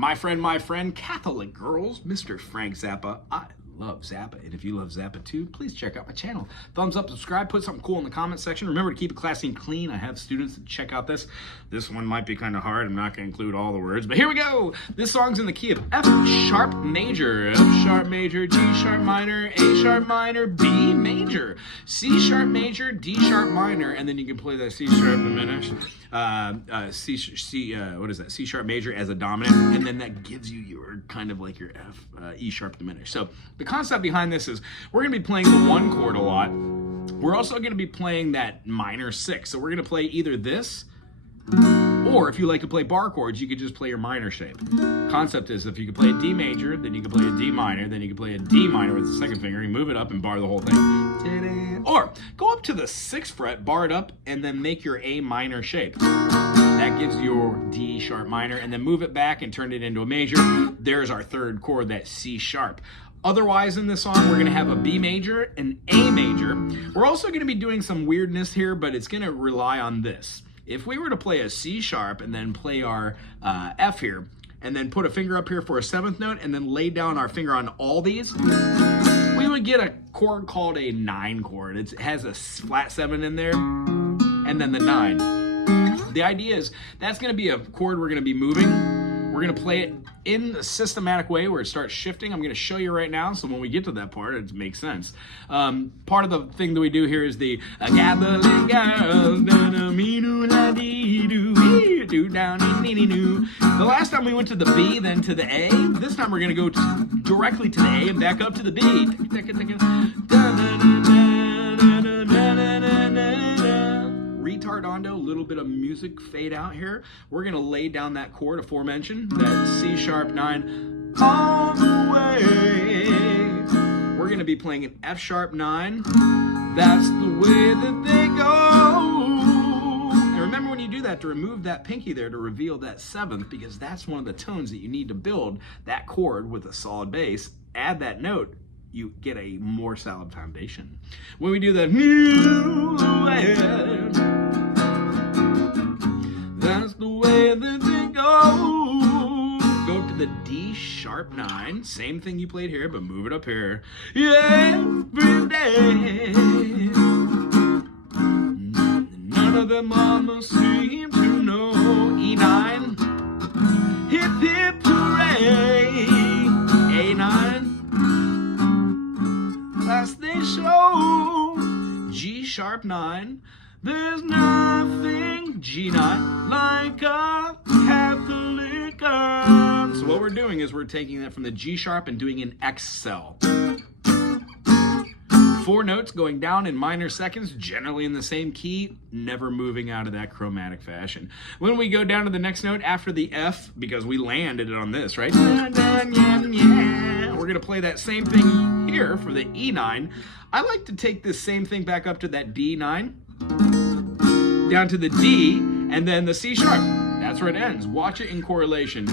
my friend, Catholic girls, Mr. Frank Zappa. I love Zappa, and if you love Zappa too, please check out my channel. Thumbs up, subscribe, put something cool in the comment section. Remember to keep it classy and clean. I have students that check out this. This one might be kind of hard. I'm not going to include all the words, but here we go. This song's in the key of F sharp major, F sharp major, G sharp minor, A sharp minor, B major, C sharp major, D sharp minor, and then you can play that C sharp diminished, C sharp major as a dominant, and then that gives you your kind of like your F, E sharp diminished. So the concept behind this is we're going to be playing the 1 chord a lot. We're also going to be playing that minor 6. So we're going to play either this, or if you like to play bar chords, you could just play your minor shape. Concept is if you can play a D major, then you can play a D minor, then you can play a D minor with the second finger, you move it up and bar the whole thing. Or go up to the 6th fret, bar it up, and then make your A minor shape. That gives you your D sharp minor, and then move it back and turn it into a major. There's our 3rd chord, that C sharp. Otherwise, in this song, we're going to have a B major, an A major. We're also going to be doing some weirdness here, but it's going to rely on this. If we were to play a C sharp and then play our F here, and then put a finger up here for a 7th note, and then lay down our finger on all these, we would get a chord called a 9 chord. It has a flat 7 in there, and then the 9. The idea is that's going to be a chord we're going to be moving. We're going to play it in a systematic way where it starts shifting. I'm going to show you right now, so when we get to that part, it makes sense. Part of the thing that we do here is the Catholic girls, the last time we went to the B, then to the A. This time we're going to go directly to the A and back up to the B. Retardando, a little bit of music fade out here. We're going to lay down that chord aforementioned, that C sharp 9 all the way. We're going to be playing an F sharp 9. That's the way that they go. And remember when you do that to remove that pinky there to reveal that 7th, because that's one of the tones that you need to build that chord with a solid bass. Add that note, you get a more solid foundation. When we do the that's the way that they go to the D sharp 9, same thing you played here, but move it up here. Every day, none of them almost seem to know. E9, hip hip hooray. A9, as they show. G sharp 9, there's nothing, G9, like a Catholic girl. So what we're doing is we're taking that from the G sharp and doing an Excel. 4 notes going down in minor seconds, generally in the same key, never moving out of that chromatic fashion. When we go down to the next note after the F, because we landed it on this, right? We're going to play that same thing here for the E9. I like to take this same thing back up to that D9, down to the D, and then the C sharp. That's where it ends. Watch it in correlation.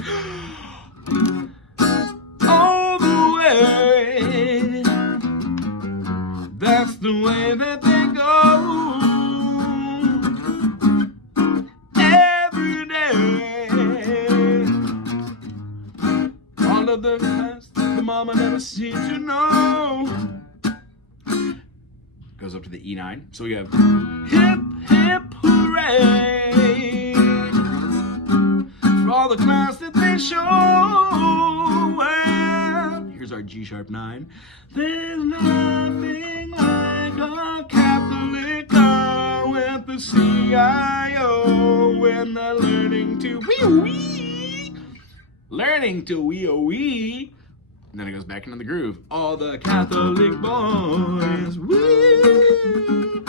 All the way. That's the way that they go. Every day. All of the past the mama never seemed to know. Goes up to the E9. So we have hip, hip, hooray. For all the class that they show. Well, here's our G sharp 9. There's nothing like a Catholic girl with the CIO when they're learning to wee-wee. Learning to wee-wee. And then it goes back into the groove. All the Catholic boys, woo!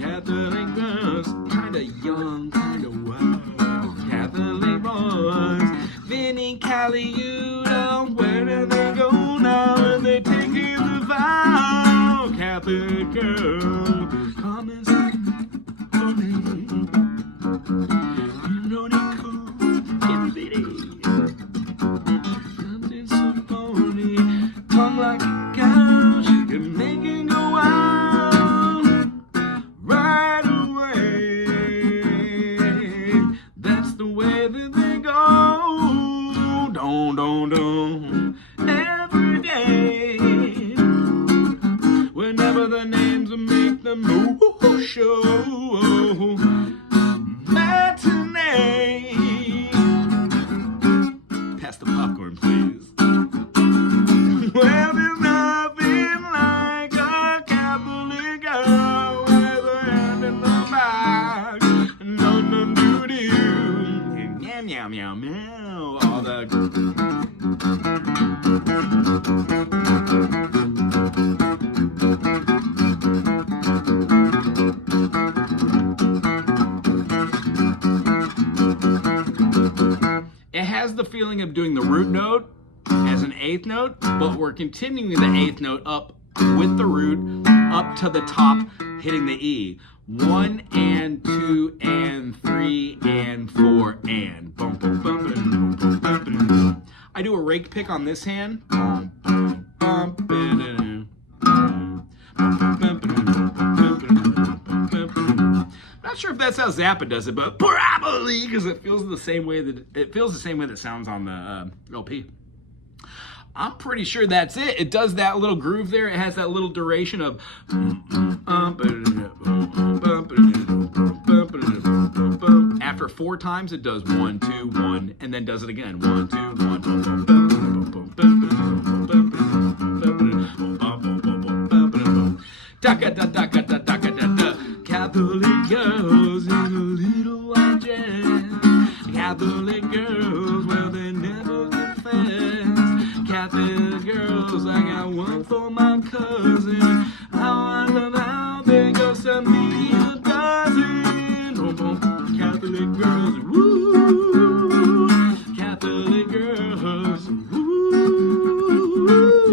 Catholic girls, kinda young, kinda wild. Catholic boys, Vinny, Caliudo, where do they go now? And they take in the vow. Catholic girl, come and sing for me. You know they cool, get it. Tongue like a cow, she can make it go out right away. That's the way that they go. Don't Don, don, don. Every day. Whenever the names make the move show. Matinee. Pass the popcorn, please. Well, there's nothing like a Catholic girl with a hand in the bag. No, no, do, do. Meow, meow, meow, meow. All the. It has the feeling of doing the root note as an eighth note, but we're continuing the eighth note up with the root up to the top, hitting the E. 1 and 2 and 3 and 4 and bum, bum, bum, bum, bum, bum, bum. I do a rake pick on this hand. Not sure if that's how Zappa does it, but probably because it feels the same way that it sounds on the LP. I'm pretty sure that's it. It does that little groove there. It has that little duration of after 4 times it does 1, 2, 1, and then does it again. 1, 2, 1. Catholic girls in a little white dress. Catholic girls, well, they never confess. Catholic girls, I got one for my cousin. How I love how they go send me a dozen. Catholic girls, woo. Catholic girls, woo.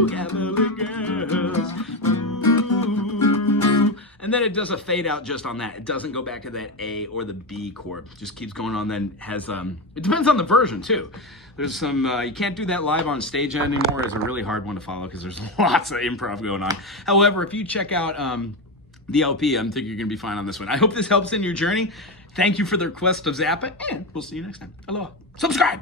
Catholic girls, woo. And then it does a fade out just on that. It doesn't go back to that A or the B chord. It just keeps going on. Then has it depends on the version too. There's some you can't do that live on stage anymore. It's a really hard one to follow because there's lots of improv going on. However, if you check out the LP, I think you're gonna be fine on this one. I hope this helps in your journey. Thank you for the request of Zappa, and we'll see you next time. Aloha. Subscribe.